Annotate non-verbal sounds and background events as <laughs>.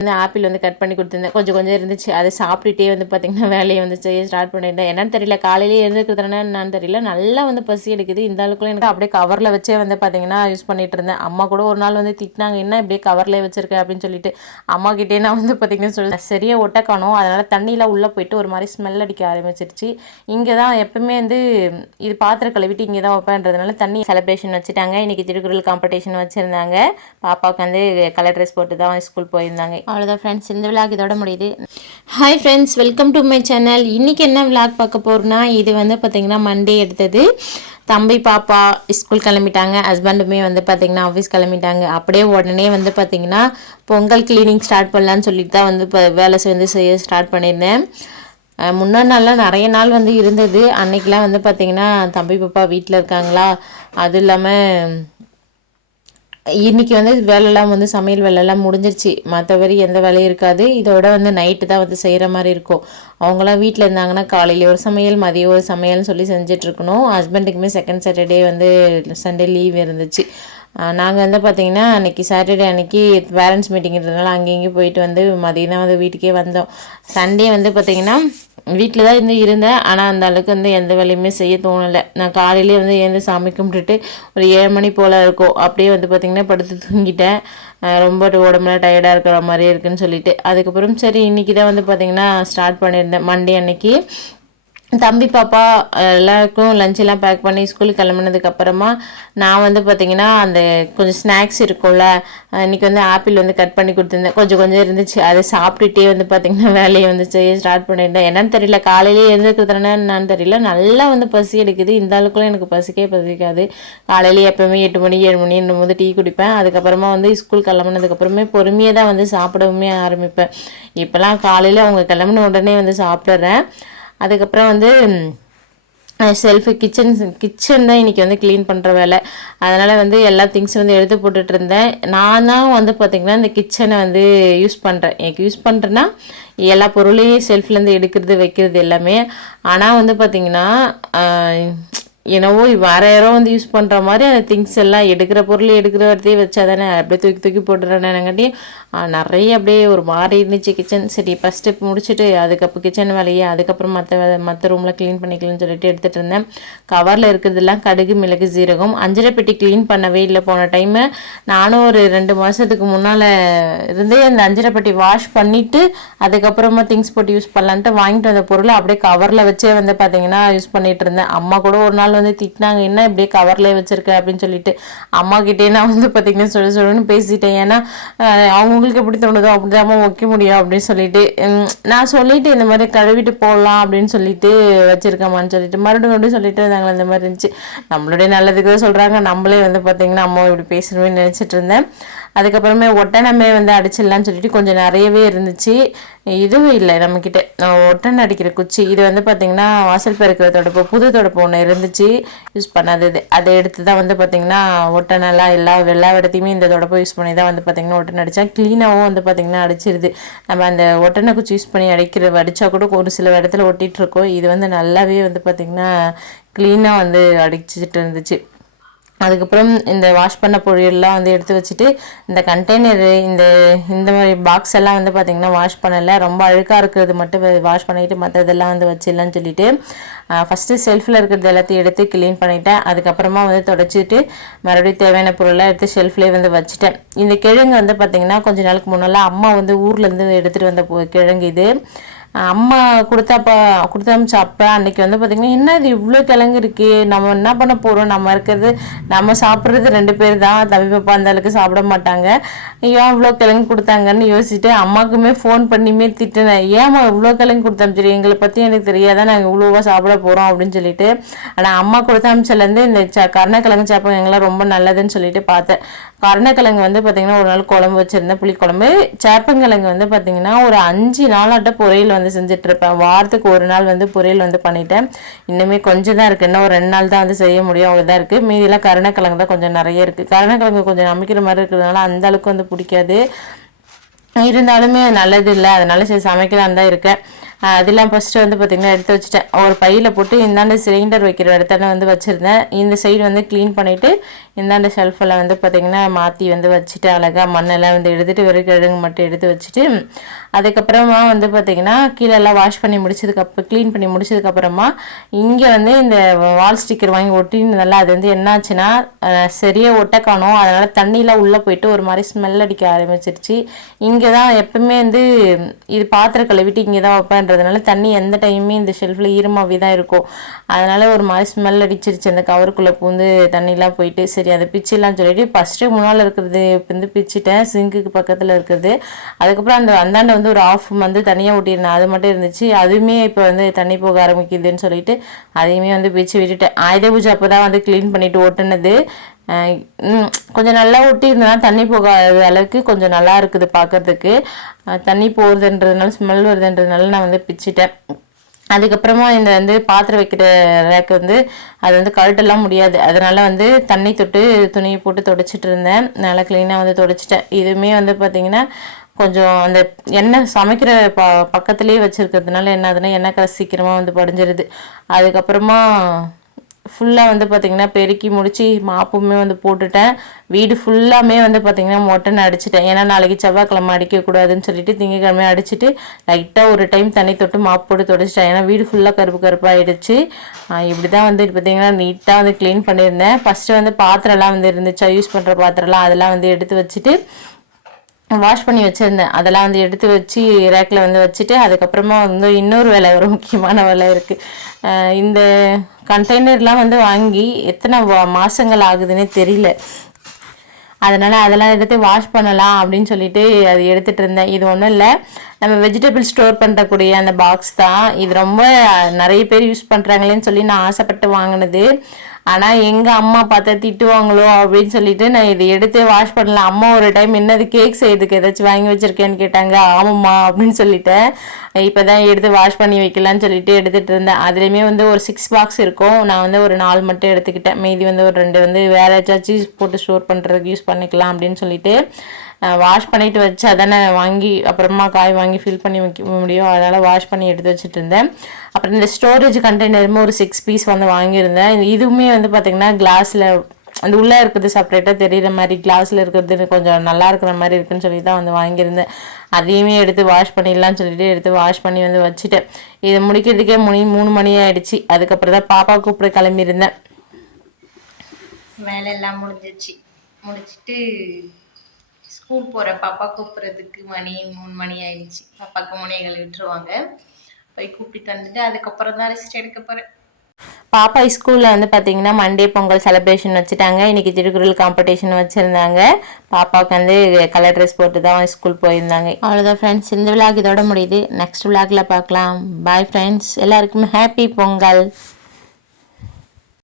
வந்து ஆப்பிள் வந்து கட் பண்ணி கொடுத்துருந்தேன். கொஞ்சம் கொஞ்சம் இருந்துச்சு. அதை சாப்பிட்டுட்டே வந்து பார்த்திங்கன்னா வேலையை வந்து செய்ய ஸ்டார்ட் பண்ணியிருந்தேன் என்னன்னு தெரியல. காலையிலேயே எழுந்துக்கிறதுனா என்னன்னு தெரியல. நல்லா வந்து பசி எடுக்குது. இந்த அளவுக்குலாம் எனக்கு அப்படியே கவரில் வச்சே வந்து பார்த்திங்கன்னா யூஸ் பண்ணிட்டு இருந்தேன். அம்மா கூட ஒரு நாள் வந்து திட்டினாங்க. என்ன இப்படியே கவர்லேயே வச்சிருக்க? அப்படின்னு சொல்லிட்டு அம்மா கிட்டே நான் வந்து பார்த்திங்கன்னா சொல்லி சரியாக ஒட்ட காணும் அதனால் தண்ணியெலாம் உள்ளே போயிட்டு ஒரு மாதிரி ஸ்மெல் அடிக்க ஆரம்பிச்சிருச்சு. இங்கே தான் எப்பவுமே வந்து இது பாத்திரம் கழுவிட்டு இங்கே தான் வைப்பேன்றதுனால தண்ணி செலிப்ரேஷன் வச்சுட்டாங்க. இன்றைக்கி திருக்குறள் காம்படிஷன் வச்சுருந்தாங்க. பாப்பாவுக்கு வந்து கலர் ட்ரெஸ் போட்டு தான் ஸ்கூல் போயிருந்தாங்க. அவ்வளோதான் ஃப்ரெண்ட்ஸ் இந்த விளாக் இதோட முடியுது. Hi friends welcome to my channel இன்றைக்கி என்ன விளாக் பார்க்க போகிறோன்னா இது வந்து பார்த்திங்கன்னா மண்டே எடுத்தது. தம்பி பாப்பா ஸ்கூல் கிளம்பிட்டாங்க. ஹஸ்பண்டுமே வந்து பார்த்திங்கன்னா ஆஃபீஸ் கிளம்பிட்டாங்க. அப்படியே உடனே வந்து பார்த்திங்கன்னா பொங்கல் கிளீனிங் ஸ்டார்ட் பண்ணலான்னு சொல்லிட்டு தான் வந்து இப்போ வேலை வந்து செய்ய ஸ்டார்ட் பண்ணியிருந்தேன். முன்னாடி நாள்லாம் நிறைய நாள் வந்து இருந்தது. அன்னைக்கெலாம் வந்து பார்த்திங்கன்னா தம்பி பாப்பா வீட்டில் இருக்காங்களா? அது இல்லாமல் இன்னைக்கு வந்து வேலைலாம் வந்து சமையல் வேலைலாம் முடிஞ்சிருச்சு. மற்றபடி எந்த வேலையும் இருக்காது. இதோட வந்து நைட்டு தான் வந்து செய்கிற மாதிரி இருக்கும். அவங்களாம் வீட்டில் இருந்தாங்கன்னா காலையில் ஒரு சமையல் மதியம் ஒரு சமையல்னு சொல்லி செஞ்சிட்ருக்கணும் ஹஸ்பண்டுக்குமே செகண்ட் சாட்டர்டே வந்து சண்டே லீவ் இருந்துச்சு. நாங்கள் வந்து பார்த்திங்கன்னா அன்றைக்கி சாட்டர்டே அன்றைக்கி பேரண்ட்ஸ் மீட்டிங்கிறதுனால அங்கேயும் இங்கேயும் போயிட்டு வந்து மதியம் தான் வந்து வீட்டுக்கே வந்தோம். சண்டே வந்து பார்த்திங்கன்னா வீட்டில் தான் இருந்து இருந்தேன். ஆனால் அந்த அளவுக்கு வந்து எந்த வேலையுமே செய்ய தோணலை. நான் காலையிலே வந்து எழுந்து சாமி கும்பிட்டுட்டு ஒரு ஏழு மணி போல் இருக்கும். அப்படியே வந்து பார்த்திங்கன்னா படுத்து தூங்கிட்டேன். ரொம்ப உடம்புல டயர்டாக இருக்கிற மாதிரி இருக்குன்னு சொல்லிட்டு. அதுக்கப்புறம் சரி இன்றைக்கி தான் வந்து பார்த்திங்கன்னா ஸ்டார்ட் பண்ணியிருந்தேன். மண்டே அன்னைக்கு தம்பி பாப்பா எல்லாருக்கும் லஞ்செல்லாம் பேக் பண்ணி ஸ்கூலுக்கு கிளம்புனதுக்கு அப்புறமா நான் வந்து பார்த்தீங்கன்னா அந்த கொஞ்சம் ஸ்நாக்ஸ் இருக்கும்ல இன்னைக்கு வந்து ஆப்பிள் வந்து கட் பண்ணி கொடுத்துருந்தேன். கொஞ்சம் கொஞ்சம் இருந்துச்சு. அதை சாப்பிட்டுட்டே வந்து பார்த்தீங்கன்னா <laughs> வேலையை வந்து செய்ய ஸ்டார்ட் பண்ணியிருந்தேன் என்னன்னு தெரியல காலையிலேயே எழுந்துக்கிறதுனா என்னன்னு தெரியல. நல்லா வந்து பசி எடுக்குது. இந்த அளவுக்குலாம் எனக்கு பசிக்கே பசிக்காது. காலையிலேயே எப்பவுமே எட்டு மணி ஏழு மணின்னும் போது டீ குடிப்பேன். அதுக்கப்புறமா வந்து ஸ்கூல் கிளம்புனதுக்கப்புறமே பொறுமையாக தான் வந்து சாப்பிடவுமே ஆரம்பிப்பேன். இப்போலாம் காலையில் அவங்க கிளம்புன உடனே வந்து சாப்பிட்றேன். அதுக்கப்புறம் வந்து செல்ஃபு கிச்சன் கிச்சன் தான் இன்றைக்கி வந்து க்ளீன் பண்ணுற வேலை. அதனால் வந்து எல்லா திங்ஸும் வந்து எடுத்து போட்டுட்டு இருந்தேன். நான் தான் வந்து பார்த்திங்கன்னா இந்த கிச்சனை வந்து யூஸ் பண்ணுறேன் எனக்கு யூஸ் பண்ணுறேன்னா எல்லா பொருளையும் செல்ஃப்லேருந்து எடுக்கிறது வைக்கிறது எல்லாமே. ஆனால் வந்து பார்த்திங்கன்னா என்னவோ வேற யாரோ வந்து யூஸ் பண்ணுற மாதிரி அந்த திங்ஸ் எல்லாம் எடுக்கிற பொருள் எடுக்கிற இடத்தையே வச்சா தானே அப்படியே தூக்கி தூக்கி போட்டுறேன்னாங்காட்டி நிறைய அப்படியே ஒரு மாறி இருந்துச்சு கிச்சன் சரி ஃபஸ்ட்டு முடிச்சுட்டு அதுக்கப்புறம் கிச்சன் வேலையே அதுக்கப்புறம் மற்ற மற்ற ரூமில் க்ளீன் பண்ணிக்கலாம்னு சொல்லிட்டு எடுத்துகிட்டு இருந்தேன். கவரில் இருக்கிறதெல்லாம் கடுகு மிளகு சீரகம் அஞ்சரை பெட்டி க்ளீன் பண்ணவே இல்லை. போன டைமு நானும் ஒரு ரெண்டு மாதத்துக்கு முன்னால் இருந்தே அந்த அஞ்சரை பெட்டி வாஷ் பண்ணிவிட்டு அதுக்கப்புறமா திங்ஸ் போட்டு யூஸ் பண்ணலான்ட்டு வாங்கிட்டு வந்த பொருளை அப்படியே கவரில் வச்சே வந்து பார்த்தீங்கன்னா யூஸ் பண்ணிட்டு இருந்தேன். அம்மா கூட ஒரு நாள் வந்து திட்டினாங்க என்ன இப்படியே கவர்லேயே வச்சிருக்க? அப்படின்னு சொல்லிட்டு அம்மா கிட்டே நான் வந்து பார்த்தீங்கன்னா சொல்லு சொல்லுன்னு பேசிட்டேன். ஏன்னா அவங்களுக்கு எப்படி தோணுதோ அப்படி தான் வைக்க முடியும் அப்படின்னு சொல்லிட்டு நான் சொல்லிட்டு இந்த மாதிரி கழுவிட்டு போடலாம் அப்படின்னு சொல்லிட்டு வச்சிருக்கேம்மான்னு சொல்லிட்டு மறுபடியும் மறுபடியும் சொல்லிட்டு இருந்தாங்க இந்த மாதிரி இருந்துச்சு. நம்மளுடைய நல்லதுக்கு தான் சொல்கிறாங்க நம்மளே வந்து பார்த்தீங்கன்னா அம்மா இப்படி பேசணும்னு நினச்சிட்டு இருந்தேன். அதுக்கப்புறமே ஒட்டனமே வந்து அடிச்சிடலான்னு சொல்லிட்டு கொஞ்சம் நிறையவே இருந்துச்சு. இதுவும் இல்லை நம்மக்கிட்ட. ஒட்டன் அடிக்கிற குச்சி இது வந்து பார்த்திங்கன்னா வாசல் பெருக்கிற தொடப்பு புது தொடப்பு ஒன்று இருந்துச்சு. யூஸ் பண்ணாதது. அதை எடுத்து தான் வந்து பார்த்திங்கன்னா ஒட்டனெல்லாம் எல்லா எல்லா இடத்தையுமே இந்த தொடப்பு யூஸ் பண்ணி தான் வந்து பார்த்திங்கன்னா ஒட்டன் அடித்தேன் க்ளீனாகவும் வந்து பார்த்திங்கன்னா அடிச்சிருது. நம்ம அந்த ஒட்டனை குச்சி யூஸ் பண்ணி அடிக்கிற அடித்தா கூட ஒரு சில இடத்துல ஒட்டிகிட்ருக்கோம் இது வந்து நல்லாவே வந்து பார்த்திங்கன்னா க்ளீனாக வந்து அடிச்சிட்டு இருந்துச்சு. அதுக்கப்புறம் இந்த வாஷ் பண்ண பொரியல்லாம் வந்து எடுத்து வச்சுட்டு இந்த கண்டெய்னரு இந்த இந்த மாதிரி பாக்ஸ் எல்லாம் வந்து பார்த்திங்கன்னா வாஷ் பண்ணலை. ரொம்ப அழுக்காக இருக்கிறது மட்டும் வாஷ் பண்ணிவிட்டு மற்றதெல்லாம் வந்து வச்சிடலான்னு சொல்லிட்டு ஃபஸ்ட்டு ஷெல்ஃபில் இருக்கிறது எல்லாத்தையும் எடுத்து க்ளீன் பண்ணிட்டேன். அதுக்கப்புறமா வந்து தொடச்சிட்டு மறுபடியும் தேவையான பொருளெல்லாம் எடுத்து ஷெல்ஃப்லேயே வந்து வச்சுட்டேன். இந்த கிழங்கு வந்து பார்த்திங்கன்னா கொஞ்ச நாளுக்கு முன்னெல்லாம் அம்மா வந்து ஊர்லேருந்து எடுத்துகிட்டு வந்த கிழங்கு இது. அம்மா கொடுத்தாப்ப கொடுத்தமிச்ச அப்போ அன்னைக்கு வந்து பார்த்திங்கன்னா என்ன இது இவ்வளோ கிழங்கு இருக்கு? நம்ம என்ன பண்ண போகிறோம் நம்ம இருக்கிறது நம்ம சாப்பிட்றது ரெண்டு பேர் தான். தம்பி பாப்பா அந்த அளவுக்கு சாப்பிட மாட்டாங்க. ஏன் இவ்வளோ கிழங்கு கொடுத்தாங்கன்னு யோசிச்சுட்டு அம்மாக்குமே ஃபோன் பண்ணியுமே திட்டினேன். ஏம்மா இவ்வளோ கிழங்கு கொடுத்தமிச்சிரு எங்களை பற்றி எனக்கு தெரியாதா? நாங்கள் இவ்வளோவா சாப்பிட போகிறோம் அப்படின்னு சொல்லிட்டு ஆனால் அம்மா கொடுத்தமிச்சிலேருந்து இந்த ச கருணக்கிழங்கு சாப்பிட்றவங்க எல்லாம் ரொம்ப நல்லதுன்னு சொல்லிட்டு பார்த்தேன். கருணக்கிழங்கு வந்து பார்த்திங்கன்னா ஒரு நாள் குழம்பு வச்சுருந்தேன். புளிக்குழம்பு. சேப்பங்கிழங்கு வந்து பார்த்திங்கன்னா ஒரு அஞ்சு நாளாட்ட பொரியல் வந்து செஞ்சிட்ருப்பேன். வாரத்துக்கு ஒரு நாள் வந்து பொரியல் வந்து பண்ணிட்டேன். இன்னுமே கொஞ்சம் தான் இருக்குது இன்னும் ஒரு ரெண்டு நாள் தான் வந்து செய்ய முடியும். அவ்வளோ தான் இருக்குது மீதியெல்லாம் கருணக்கிழங்கு தான் கொஞ்சம் நிறைய இருக்குது கருணக்கிழங்கு கொஞ்சம் நம்பிக்கிற மாதிரி இருக்கிறதுனால அந்தளவுக்கு வந்து பிடிக்காது. இருந்தாலுமே அது நல்லது இல்லை. அதனால சரி சமைக்கலாம் தான் இருக்கேன். அதெல்லாம் ஃபஸ்ட்டு வந்து பார்த்திங்கன்னா எடுத்து வச்சுட்டேன். ஒரு பையில் போட்டு இந்தாண்டு சிலிண்டர் வைக்கிற இடத்துல வந்து வச்சுருந்தேன். இந்த சைடு வந்து க்ளீன் பண்ணிவிட்டு இந்தாண்டு ஷெல்ஃபில் வந்து பார்த்திங்கன்னா மாற்றி வந்து வச்சுட்டு அழகாக மண்ணெல்லாம் வந்து எடுத்துகிட்டு வெறும் கிழங்கு மட்டும் எடுத்து வச்சுட்டு அதுக்கப்புறமா வந்து பார்த்திங்கன்னா கீழெல்லாம் வாஷ் பண்ணி முடிச்சதுக்கப்புறம் க்ளீன் பண்ணி முடிச்சதுக்கப்புறமா இங்கே வந்து இந்த வால் ஸ்டிக்கர் வாங்கி ஒட்டினதெல்லாம் அது வந்து என்னாச்சுன்னா சரியாக ஒட்ட காணும் அதனால் தண்ணியெலாம் உள்ளே போயிட்டு ஒரு மாதிரி ஸ்மெல் அடிக்க ஆரம்பிச்சிருச்சு. இங்கே தான் எப்பவுமே வந்து இது பாத்திரம் கழுவிட்டு இங்கே தான் வைப்பேன். பண்ணுறதுனால தண்ணி எந்த டைமுமே இந்த ஷெல்ஃபில் ஈரமாகவே தான் இருக்கும். அதனால் ஒரு மாதிரி ஸ்மெல் அடிச்சிருச்சு. அந்த கவருக்குள்ளே பூந்து தண்ணிலாம் போயிட்டு சரி அதை பிச்சிடலாம் சொல்லிட்டு ஃபஸ்ட்டு முன்னால் இருக்கிறது வந்து பிச்சிட்டேன். சிங்குக்கு பக்கத்தில் இருக்கிறது அதுக்கப்புறம் அந்த அந்தாண்டை வந்து ஒரு ஆஃப் வந்து தனியாக ஒட்டியிருந்தேன். அது மட்டும் இருந்துச்சு. அதுவுமே இப்போ வந்து தண்ணி போக ஆரம்பிக்குதுன்னு சொல்லிட்டு அதையுமே வந்து பிச்சு விட்டுட்டேன். ஆயுத பூஜை அப்போ தான் வந்து க்ளீன் பண்ணிவிட்டு ஓட்டுனது. கொஞ்சம் நல்லா ஒட்டியிருந்தனா தண்ணி போகாத அளவுக்கு கொஞ்சம் நல்லா இருக்குது பார்க்கறதுக்கு. தண்ணி போகுதுன்றதுனால ஸ்மெல் வருதுன்றதுனால நான் வந்து பிச்சிட்டேன். அதுக்கப்புறமா இந்த வந்து பாத்திரம் வைக்கிற ரேக் வந்து அது வந்து கழட்டெல்லாம் முடியாது. அதனால் வந்து தண்ணி தொட்டு துணியை போட்டு தொடச்சிட்டு இருந்தேன். நல்லா க்ளீனாக வந்து தொடச்சிட்டேன். இதுவுமே வந்து பார்த்திங்கன்னா கொஞ்சம் அந்த எண்ணெய் சமைக்கிற ப பக்கத்துலேயே வச்சுருக்கிறதுனால என்ன ஆகுதுன்னா எண்ணெய் கரை சீக்கிரமாக வந்து படிஞ்சிருது. அதுக்கப்புறமா ஃபுல்லாக வந்து பார்த்திங்கன்னா பெருக்கி முடித்து மாப்புமே வந்து போட்டுட்டேன். வீடு ஃபுல்லாமே வந்து பார்த்திங்கன்னா மொட்டன் அடிச்சிட்டேன். ஏன்னா நாளைக்கு செவ்வாய்க்கிழமை அடிக்கக்கூடாதுன்னு சொல்லிட்டு திங்கக்கிழமை அடிச்சுட்டு லைட்டாக ஒரு டைம் தண்ணி தொட்டு மாப்பு போட்டு தொடச்சிட்டேன். ஏன்னா வீடு ஃபுல்லாக கருப்பு கருப்பாகிடுச்சு இப்படி தான் வந்து பார்த்திங்கன்னா நீட்டாக வந்து க்ளீன் பண்ணியிருந்தேன். ஃபஸ்ட்டு வந்து பாத்திரம்லாம் வந்து இருந்துச்சா? யூஸ் பண்ணுற பாத்திரம்லாம் அதெல்லாம் வந்து எடுத்து வச்சுட்டு வாஷ் பண்ணி வச்சுருந்தேன். அதெல்லாம் வந்து எடுத்து வச்சு ரேக்கில் வந்து வச்சுட்டு அதுக்கப்புறமா வந்து இன்னொரு வேலை ஒரு முக்கியமான வேலை இருக்குது இந்த கண்டெய்னர்லாம் வந்து வாங்கி எத்தனை வா- ஆகுதுன்னே தெரியல. அதனால் அதெல்லாம் எடுத்து வாஷ் பண்ணலாம் அப்படின்னு சொல்லிட்டு அது எடுத்துகிட்டு இருந்தேன். இது ஒன்றும் இல்லை. நம்ம வெஜிடபிள் ஸ்டோர் பண்ணுறக்கூடிய அந்த பாக்ஸ் தான். இது ரொம்ப நிறைய பேர் யூஸ் பண்ணுறாங்களேன்னு சொல்லி நான் ஆசைப்பட்டு வாங்கினது. ஆனால் எங்கள் அம்மா பார்த்தா திட்டுவாங்களோ அப்படின்னு சொல்லிட்டு நான் இதை எடுத்து வாஷ் பண்ணல. அம்மா ஒரு டைம் என்னது கேக் செய்யறதுக்கு ஏதாச்சும் வாங்கி வச்சிருக்கேன்னு கேட்டாங்க. ஆமாம்மா அப்படின்னு சொல்லிட்டேன். இப்போ தான் எடுத்து வாஷ் பண்ணி வைக்கலான்னு சொல்லிட்டு எடுத்துகிட்டு இருந்தேன். அதுலேயுமே வந்து ஒரு சிக்ஸ் பாக்ஸ் இருக்கும். நான் வந்து ஒரு நாலு மட்டும் எடுத்துக்கிட்டேன். மீதி வந்து ஒரு ரெண்டு வந்து வேறு ஏதாச்சும் போட்டு ஸ்டோர் பண்ணுறதுக்கு யூஸ் பண்ணிக்கலாம் அப்படின்னு சொல்லிட்டு வாஷ் பண்ணிட்டு வச்சு அதானே வாங்கி அப்புறமா காய் வாங்கி ஃபில் பண்ணி வைக்க முடியும். அதனால் வாஷ் பண்ணி எடுத்து வச்சுட்டு இருந்தேன் அப்புறம் இந்த ஸ்டோரேஜ் கண்டெய்னருமே ஒரு சிக்ஸ் பீஸ் வந்து வாங்கியிருந்தேன். இதுவுமே வந்து பார்த்திங்கன்னா கிளாஸில் அந்த உள்ளே இருக்கிறது செப்பரேட்டாக தெரியுற மாதிரி கிளாஸில் இருக்கிறது கொஞ்சம் நல்லா இருக்கிற மாதிரி இருக்குன்னு சொல்லி தான் வந்து வாங்கியிருந்தேன். அதையுமே எடுத்து வாஷ் பண்ணிடலாம்னு சொல்லிட்டு எடுத்து வாஷ் பண்ணி வந்து வச்சுட்டேன். இதை முடிக்கிறதுக்கே மணி மூணு மணி ஆயிடுச்சு. அதுக்கப்புறம் தான் பாப்பா கூப்பிட கிளம்பியிருந்தேன். வேலையெல்லாம் முடிஞ்சிச்சு முடிச்சுட்டு ஸ்கூல் போகிற பாப்பா கூப்பிட்றதுக்கு மணி மூணு மணி ஆயிடுச்சு. பாப்பாவுக்கு முனைகளை விட்டுருவாங்க. போய் கூப்பிட்டு வந்துட்டு அதுக்கப்புறம் தான் ரெஸ்ட் எடுக்க போகிறேன் பாப்பா ஸ்கூலில் வந்து பார்த்தீங்கன்னா மண்டே பொங்கல் செலிப்ரேஷன் வச்சுட்டாங்க. இன்னைக்கு திருக்குறள் காம்படிஷன் வச்சுருந்தாங்க. பாப்பாவுக்கு வந்து கலர் ட்ரெஸ் போட்டு தான் ஸ்கூல் போயிருந்தாங்க. அவ்வளோதான் ஃப்ரெண்ட்ஸ் இந்த விளாக் இதோட முடியுது. நெக்ஸ்ட் விளாக்ல பார்க்கலாம் பாய் ஃப்ரெண்ட்ஸ் எல்லாருக்குமே ஹாப்பி பொங்கல்.